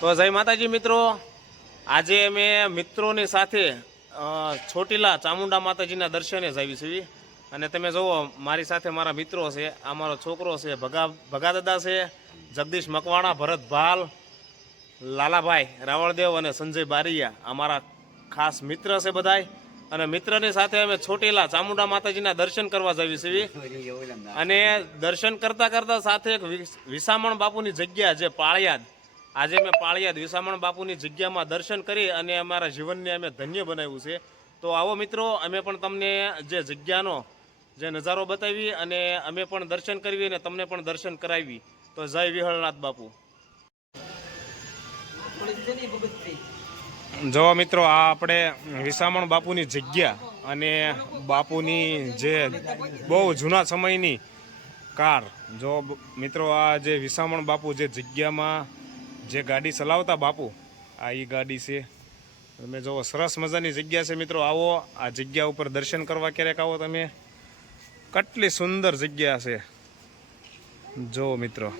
તો જય માતાજી મિત્રો, આજે અમે મિત્રોની સાથે ચોટીલા ચામુંડા માતાજીના દર્શને જ આવી છીએ. અને તમે જુઓ, મારી સાથે મારા મિત્રો છે. આ મારો છોકરો છે, ભગા દાદા છે, જગદીશ મકવાણા, ભરત ભાલ, લાલાભાઈ રાવળદેવ અને સંજય બારિયા અમારા ખાસ મિત્ર છે બધાય. અને મિત્રની સાથે અમે ચોટીલા ચામુંડા માતાજીના દર્શન કરવા જઈએ છીએ. અને દર્શન કરતા કરતા સાથે એક વિસામણ બાપુની જગ્યા જે પાળિયાદ, આજે મેં પાળિયાદ વિસામણ બાપુની જગ્યામાં દર્શન કરી અને અમારા જીવનને અમે ધન્ય બનાવ્યું છે. તો આવો મિત્રો, અમે પણ તમને જે જગ્યાનો જે નજારો બતાવી અને અમે પણ દર્શન કરવી અને તમને પણ દર્શન કરાવી. તો જય વિહળનાથ બાપુ. જો મિત્રો, આ આપણે વિસામણ બાપુની જગ્યા અને બાપુની જે બહુ જૂના સમયની કાર. જો મિત્રો, આ જે વિસામણ બાપુ જે જગ્યામાં જે ગાડી ચલાવતા બાપુ, આ એ ગાડી છે. તમે જો સરસ મજાની જગ્યા છે મિત્રો. આવો આ જગ્યા ઉપર દર્શન કરવા ક્યારેક આવો તમે. કેટલી સુંદર જગ્યા છે જો મિત્રો.